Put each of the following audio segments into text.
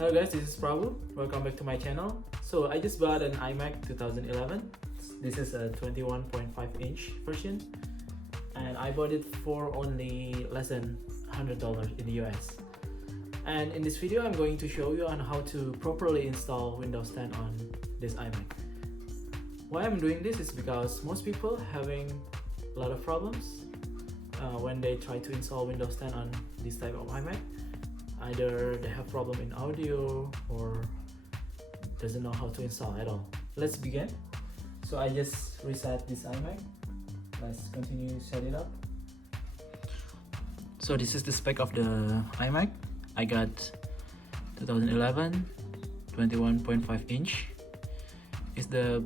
Hello guys, this is Prabhu. Welcome back to my channel. So I just bought an iMac 2011. This is a 21.5 inch version and I bought it for only less than $100 in the US. And in this video I'm going to show you on how to properly install Windows 10 on this iMac. Why I'm doing this is because most people having a lot of problems when they try to install Windows 10 on this type of iMac. Either they have problem in audio or doesn't know how to install at all. Let's begin. So I just reset this iMac. Let's continue set it up. So this is the spec of the iMac. I got 2011 21.5 inch. It's the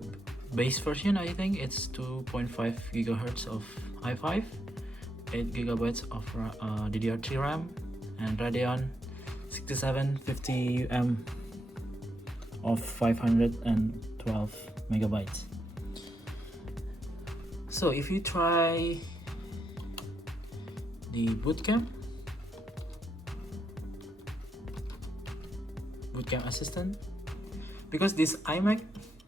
base version. I think it's 2.5 gigahertz of i5, 8 gigabytes of DDR3 RAM, and Radeon 6750M of 512 megabytes. So if you try the bootcamp assistant, because this iMac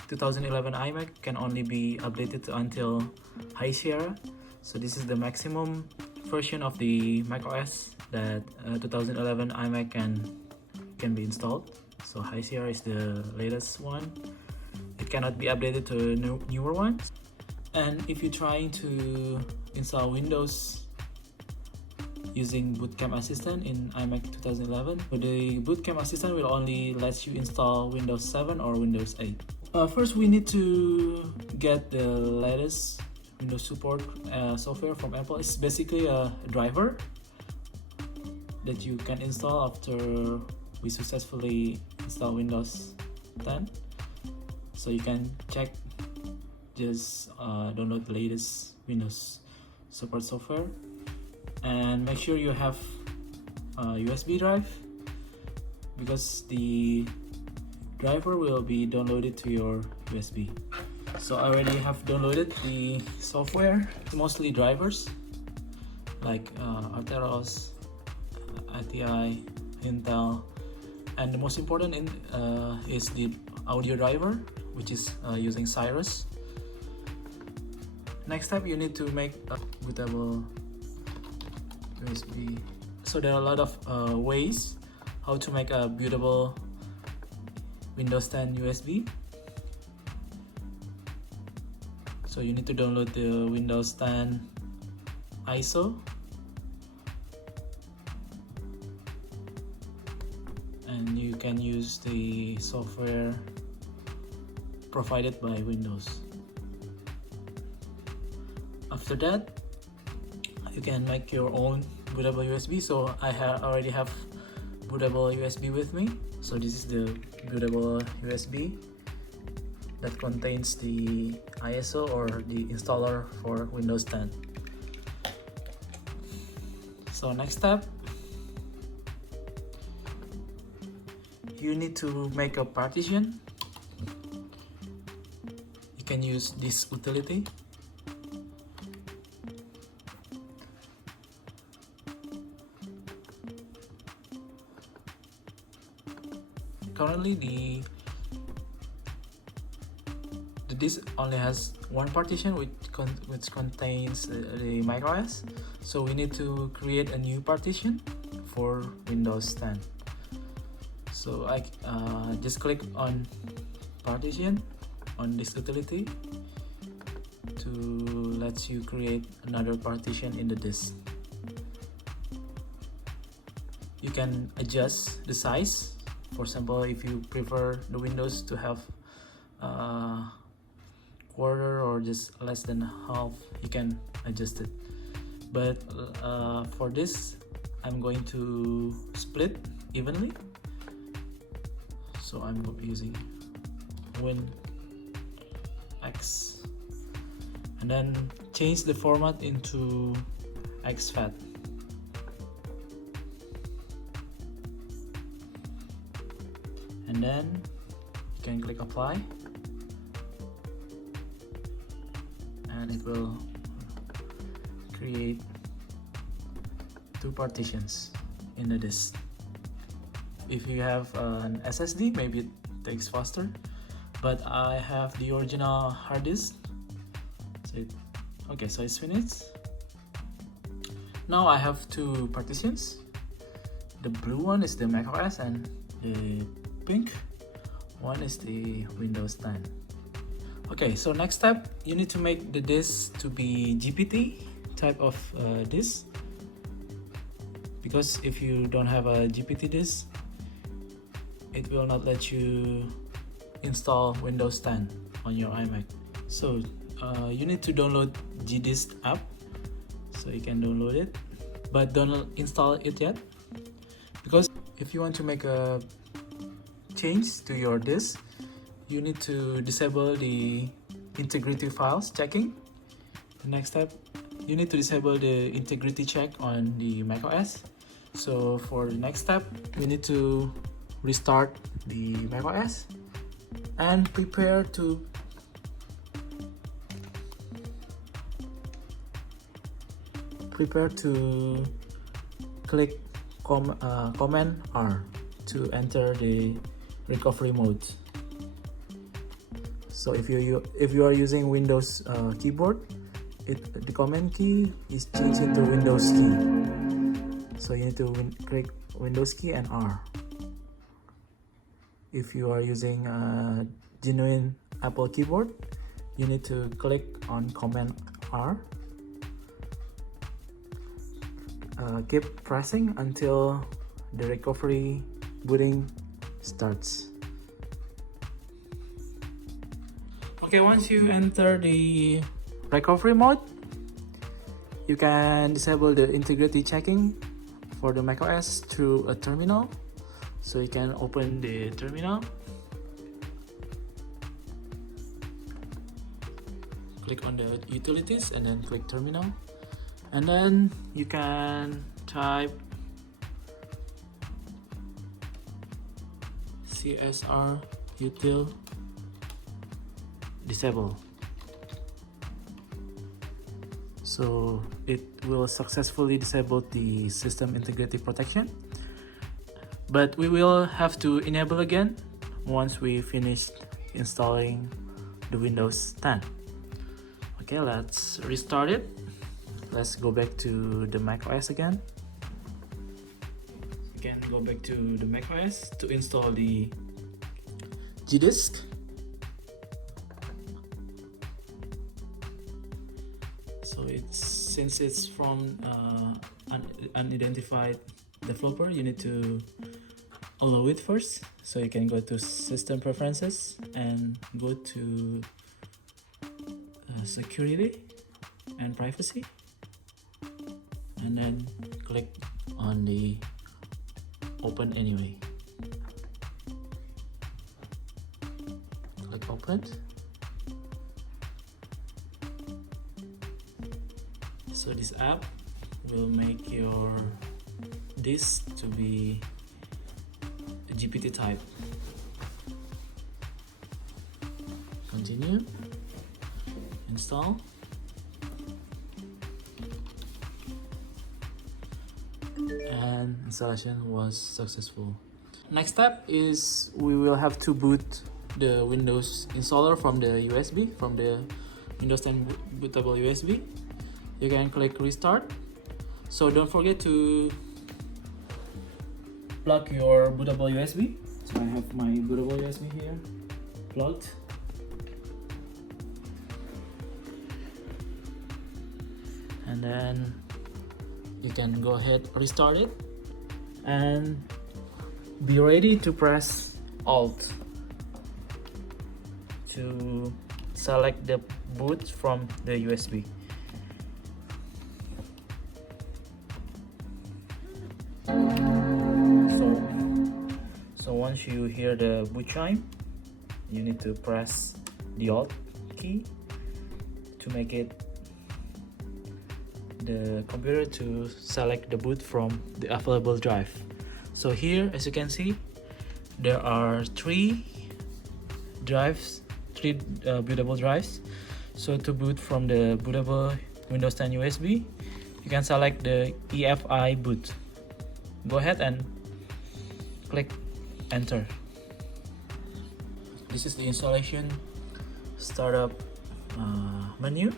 2011 iMac can only be updated until High Sierra, so this is the maximum version of the macOS that 2011 iMac can be installed. So High Sierra is the latest one. It cannot be updated to newer ones. And if you're trying to install Windows using Bootcamp Assistant in iMac 2011, so the Bootcamp Assistant will only let you install Windows 7 or Windows 8. First, we need to get the latest Windows support software from Apple. It's basically a driver that you can install after we successfully install Windows 10. So you can check, just download the latest Windows support software and make sure you have a USB drive, because the driver will be downloaded to your USB. So I already have downloaded the software, mostly drivers like Arteros, ITI, Intel, and the most important is the audio driver, which is using Cyrus. Next step, you need to make a bootable USB. So there are a lot of ways how to make a bootable Windows 10 USB. So you need to download the Windows 10 ISO, and you can use the software provided by Windows. After that, you can make your own bootable USB. So I already have bootable USB with me. So this is the bootable USB that contains the ISO or the installer for Windows 10. So next step, you need to make a partition. You can use this utility. Currently the disk only has one partition which contains the macOS, so we need to create a new partition for Windows 10. So I just click on partition on this utility to let you create another partition in the disk. You can adjust the size. For example, if you prefer the Windows to have quarter or just less than half, you can adjust it. But for this, I'm going to split evenly. So I'm using Win X and then change the format into Exfat. And then you can click apply and it will create two partitions in the disk. If you have an SSD, maybe it takes faster, but I have the original hard disk. Okay, so it's finished. Now I have two partitions. The blue one is the macOS and the pink one is the Windows 10. Okay, so next step, you need to make the disk to be GPT type of disk, because if you don't have a GPT disk, it will not let you install Windows 10 on your iMac. So you need to download GDisk app, so you can download it, but don't install it yet, because if you want to make a change to your disk, you need to disable the integrity files checking. The next step, you need to disable the integrity check on the macOS. So for the next step, you need to restart the macOS and prepare to click Command R to enter the recovery mode. So if you are using Windows keyboard, the command key is changed into Windows key. So you need to click Windows key and R. If you are using a genuine Apple keyboard, you need to click on Command R. Keep pressing until the recovery booting starts. Okay, once you enter the recovery mode, you can disable the integrity checking for the macOS through a terminal. So you can open the terminal, click on the utilities and then click terminal, and then you can type csrutil disable. So it will successfully disable the system integrity protection, but we will have to enable again once we finish installing the Windows 10. Okay, let's restart it. Let's go back to the macOS again. Again, go back to the macOS to install the GDisk. So since it's from unidentified developer, you need to allow it first. So you can go to System Preferences and go to Security and Privacy, and then click on the Open Anyway. Click Open. So this app will make your disk to be a GPT type. Continue. Install. And installation was successful. Next step is we will have to boot the Windows installer from the USB, from the Windows 10 bootable USB. You can click restart. So don't forget to plug your bootable USB. So I have my bootable USB here plugged. And then you can go ahead, restart it, and be ready to press Alt to select the boot from the USB. So once you hear the boot chime, you need to press the Alt key to make it the computer to select the boot from the available drive. So here, as you can see, there are three bootable drives. So to boot from the bootable Windows 10 USB, you can select the EFI boot. Go ahead and click enter. This is the installation startup menu,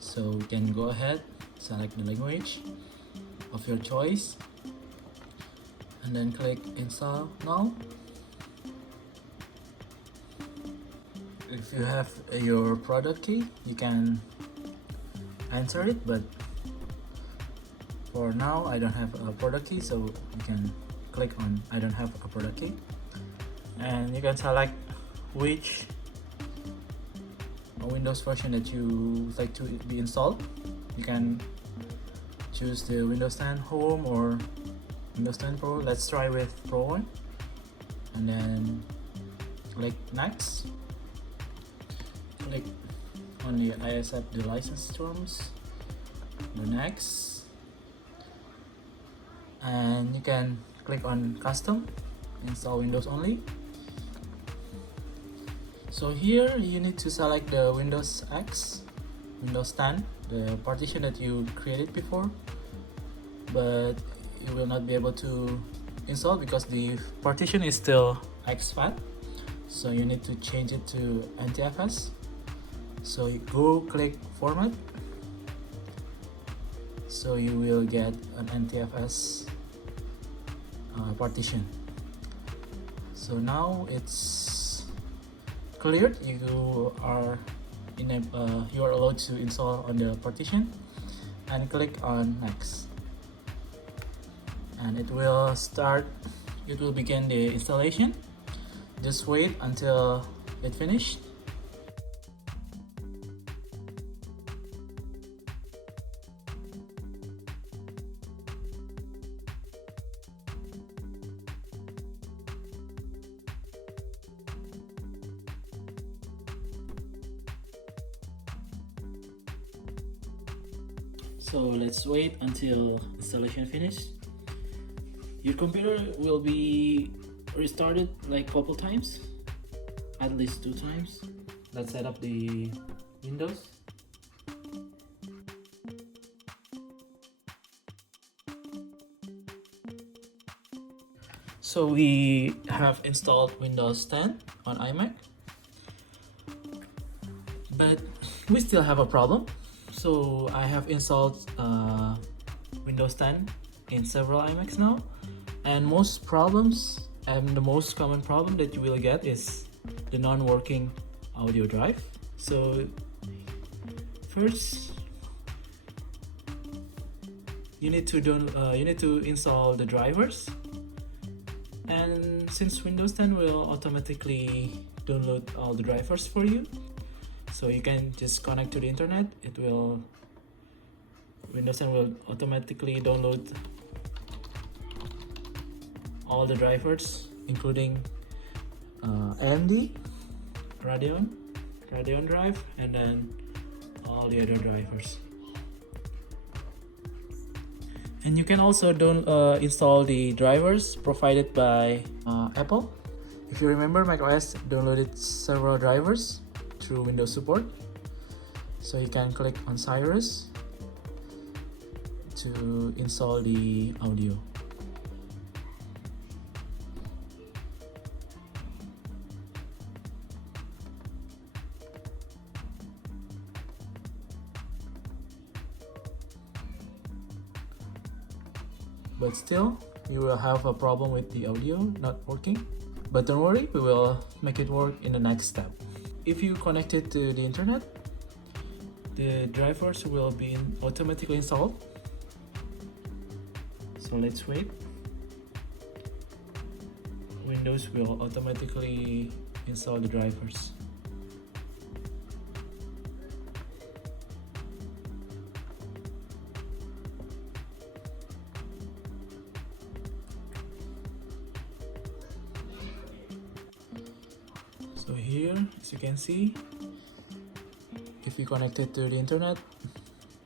so you can go ahead, select the language of your choice, and then click install now. If you have your product key, you can enter it, but for now I don't have a product key, so you can click on I don't have a product key, and you can select which Windows version that you would like to be installed. You can choose the Windows 10 Home or Windows 10 Pro. Let's try with Pro one, and then click next. Click on the I accept the license terms, go next, and you can click on custom, install Windows only. So here you need to select the Windows X, Windows 10, the partition that you created before, but you will not be able to install because the partition is still Exfat, so you need to change it to NTFS. So you go click format, so you will get an NTFS partition. So now it's cleared. You are allowed to install on the partition, and click on next, and it will begin the installation. Just wait until it finished. So let's wait until installation finished. Your computer will be restarted like a couple times, at least 2 times. Let's set up the Windows. So we have installed Windows 10 on iMac, but we still have a problem. So I have installed Windows 10 in several iMacs now, and the most common problem that you will get is the non-working audio drive. So first you need to install the drivers, and since Windows 10 will automatically download all the drivers for you, so you can just connect to the internet. Windows 10 will automatically download all the drivers, including AMD, Radeon drive, and then all the other drivers. And you can also install the drivers provided by Apple. If you remember, macOS downloaded several drivers through Windows support, so you can click on Cyrus to install the audio. But still, you will have a problem with the audio not working. But don't worry, we will make it work in the next step. If you connect it to the internet, the drivers will be automatically installed. So let's wait. Windows will automatically install the drivers. So here, as you can see, if you connect it to the internet,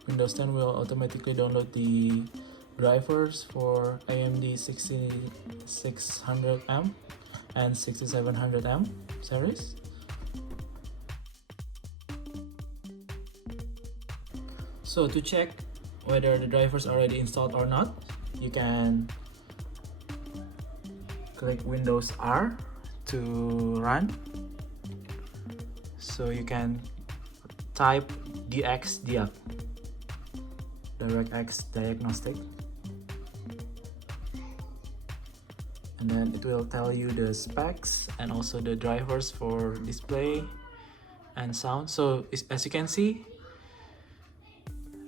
Windows 10 will automatically download the drivers for AMD 6600M and 6700M series. So to check whether the drivers are already installed or not, you can click Windows R to run. So you can type DXDiag, DirectX Diagnostic, and then it will tell you the specs and also the drivers for display and sound. So as you can see,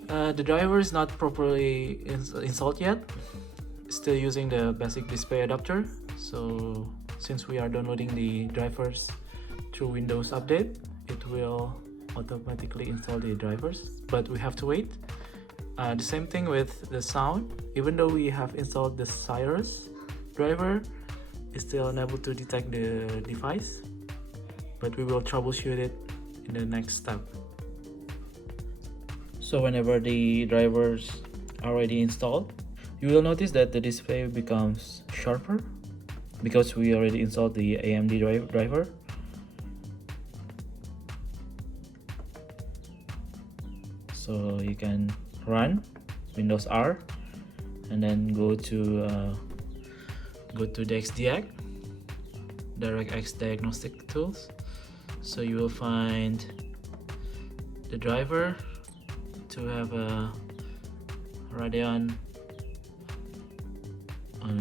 the driver is not properly installed yet, still using the basic display adapter. So since we are downloading the drivers through Windows Update, it will automatically install the drivers, but we have to wait. The same thing with the sound. Even though we have installed the Cyrus driver, it's still unable to detect the device, but we will troubleshoot it in the next step. So whenever the drivers are already installed, you will notice that the display becomes sharper because we already installed the AMD driver. So you can run Windows R and then go to DXDiag, DirectX Diagnostic Tools. So you will find the driver to have a Radeon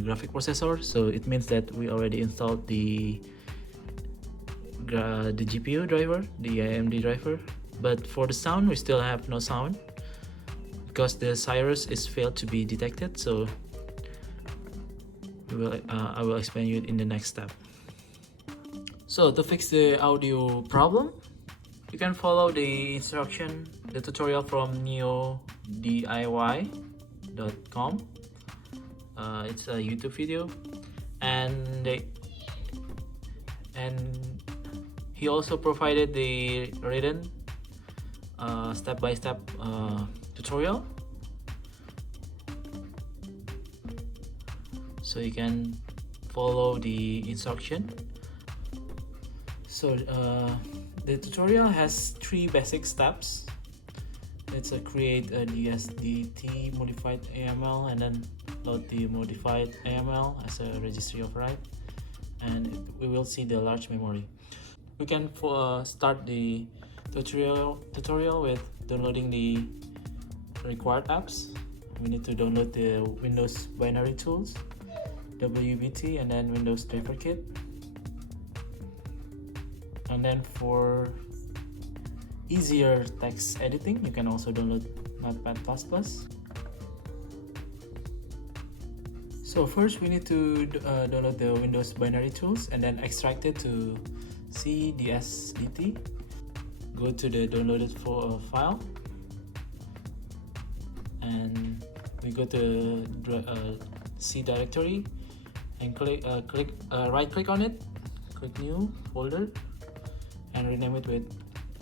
graphic processor. So it means that we already installed the GPU driver, the AMD driver. But for the sound, we still have no sound because the Cyrus is failed to be detected. So I will explain you in the next step. So to fix the audio problem, you can follow the tutorial from neodiy.com. It's a YouTube video, and he also provided the written step-by-step tutorial, so you can follow the instruction. So the tutorial has 3 basic steps. It's create a DSDT modified AML and then load the modified AML as a registry override, and we will see the large memory. We can start the tutorial with downloading the required apps. We need to download the Windows binary tools, WBT, and then Windows Driver Kit. And then for easier text editing, you can also download Notepad++. So first we need to download the Windows binary tools and then extract it to CDSDT. Go to the downloaded file and we go to C directory and right click on it, click new folder and rename it with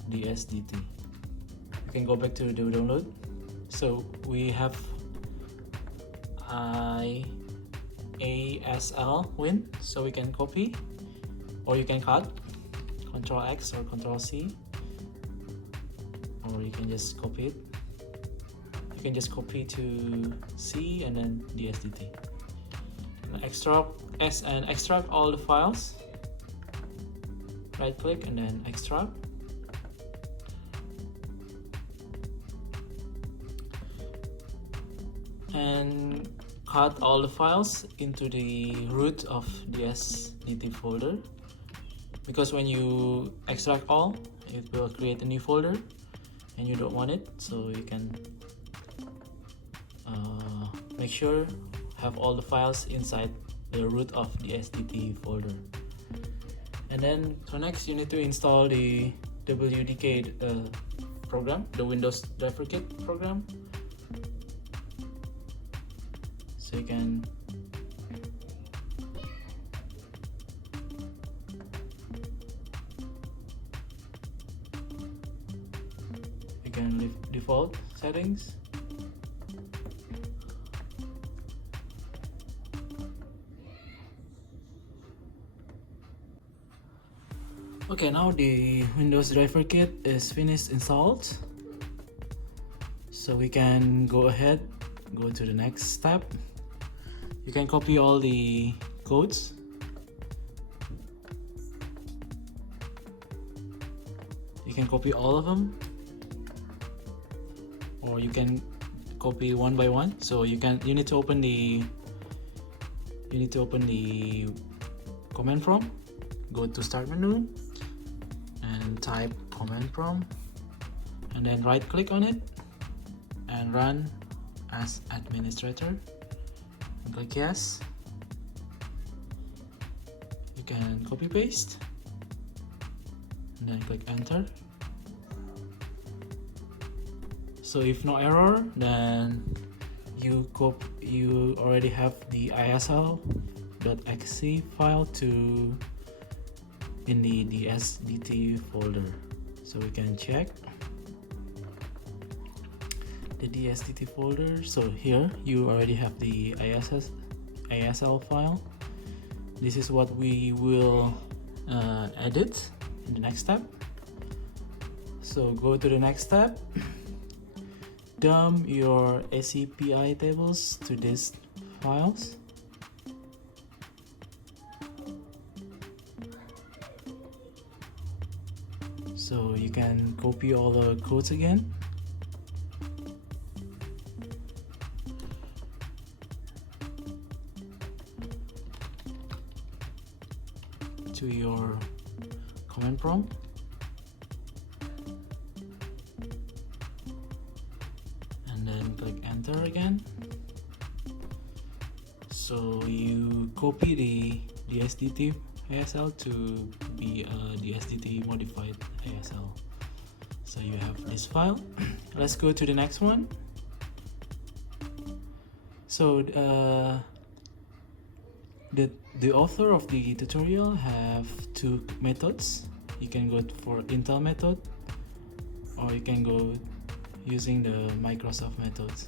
DSDT. You can go back to the download. So we have ASL win, so we can copy or you can cut, Ctrl X or Ctrl C, or you can just copy it. You can just copy to C and then DSDT. Extract all the files. Right click and then extract. And cut all the files into the root of DSDT folder, because when you extract all, it will create a new folder and you don't want it. So you can make sure have all the files inside the root of the DSDT folder. And then next you need to install the WDK program, the Windows Driver Kit program. So you can leave default settings. Okay, now the Windows Driver Kit is finished installed. So we can go ahead, go to the next step. You can copy all the codes You can copy all of them, or you can copy one by one. So you need to open the command prompt, go to start menu and type command prompt, and then right click on it and run as administrator and click yes. You can copy paste and then click enter. So if no error, then you already have the isl.exe file in the dsdt folder. So we can check the dsdt folder. So here you already have the isl file. This is what we will edit in the next step. So go to the next step. Dump your ACPI tables to these files. So you can copy all the codes again. To your command prompt. And then click enter again. So you copy the SDT ASL to be the SDT modified ASL. So you have this file. Let's go to the next one. So the author of the tutorial have two methods. You can go for Intel method, or you can go using the Microsoft methods.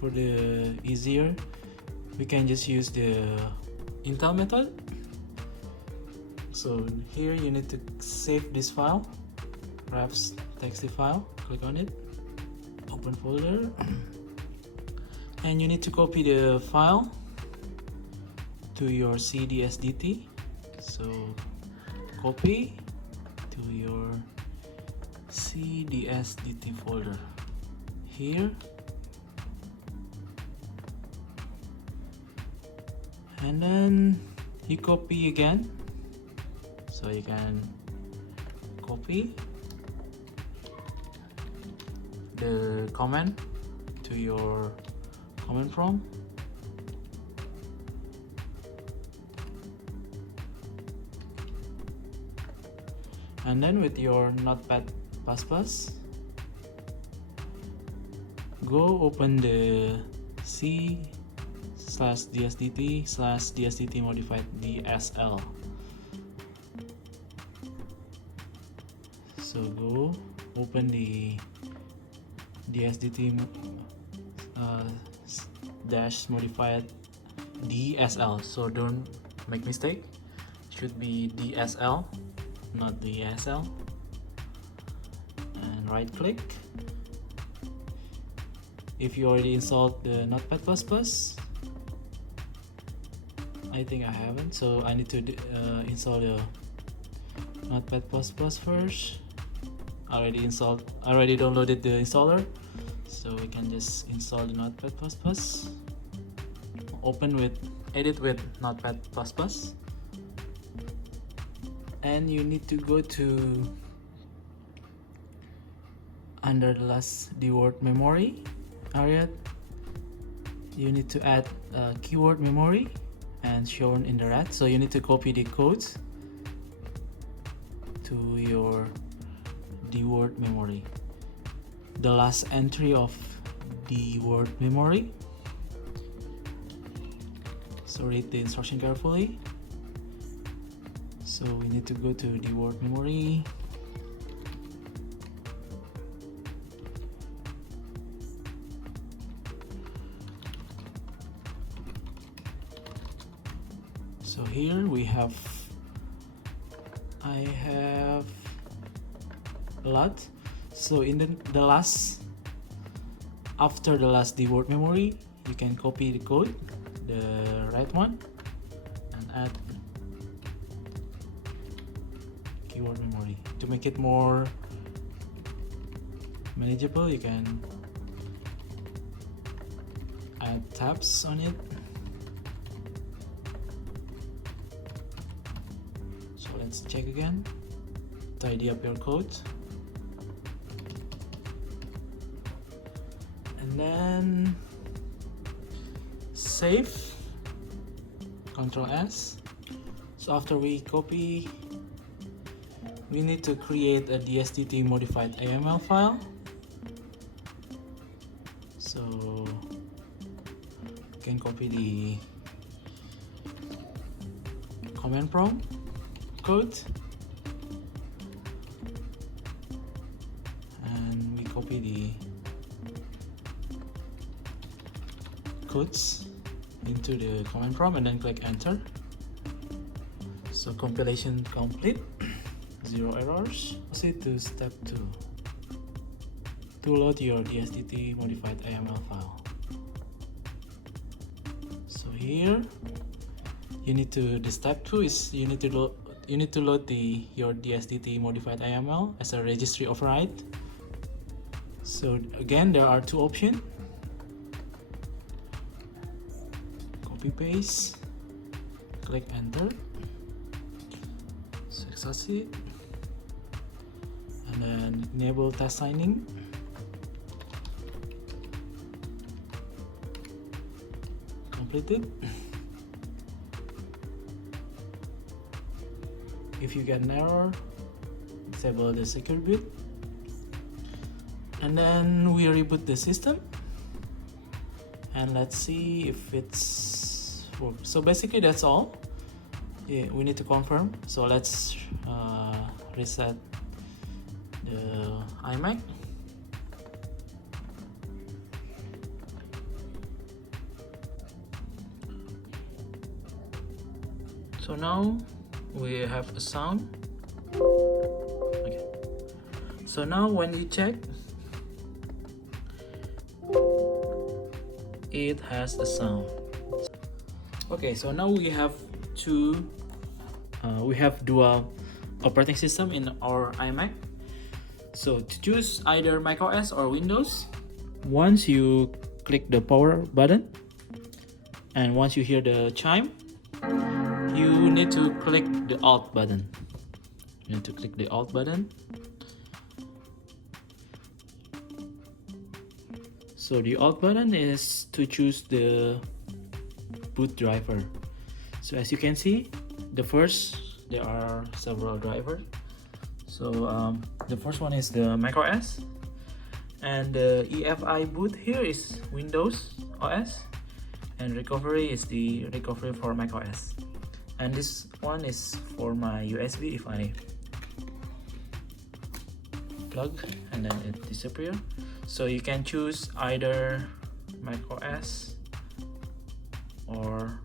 For the easier, we can just use the Intel method. So here you need to save this file, refs.txt file, click on it, open folder, and you need to copy the file to your cdsdt. So copy to your cdsdt folder here, and then you copy again. So you can copy the command to your command prompt, and then with your Notepad++, go open the C/dsdt/dsdt modified DSL. So go open the dsdt dash modified DSL. So don't make mistake, it should be DSL, not the ASL. And right click. If you already installed the Notepad++, I think I haven't, so I need to install the Notepad++ first. I already downloaded the installer, so we can just install the Notepad++. Edit with Notepad++, and you need to go to under the last keyword memory area. You need to add keyword memory and shown in the red. So you need to copy the codes to your keyword memory, the last entry of the word memory. So read the instruction carefully. So we need to go to the word memory. So here we have, I have a lot. So in the last, after the last keyword memory, you can copy the code, the right one, and add keyboard memory. To make it more manageable, you can add tabs on it. So let's check again. Tidy up your code. And then save, Ctrl S. So after we copy, we need to create a DSTT modified AML file. So you can copy the command prompt code, and we copy the codes into the command prompt and then click enter. So compilation complete, 0 errors. Proceed to step 2 to load your DSTT modified AML file. So here you need to, the step 2 is you need to load your DSTT modified AML as a registry override. So again, there are two options: copy paste, click enter, succeed, and then enable test signing. Completed. If you get an error, disable the secure boot, and then we reboot the system, and let's see if it's worked. So basically that's all. Yeah, we need to confirm. So let's reset the iMac. So now we have a sound. Okay. So now when you check, it has a sound. Okay, so now we have dual operating system in our iMac. So to choose either macOS or Windows, once you click the power button and once you hear the chime, you need to click the Alt button. You need to click the Alt button. So the Alt button is to choose the boot driver. So as you can see, there are several drivers. So the first one is the macOS, and the EFI boot here is Windows OS, and recovery is the recovery for macOS. And this one is for my USB. If I plug and then it disappears. So you can choose either macOS or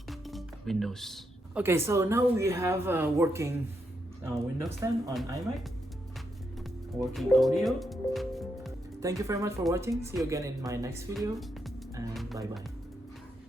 Windows. Okay, so now we have a working Windows 10 on iMac, working audio. Thank you very much for watching. See you again in my next video, and bye bye.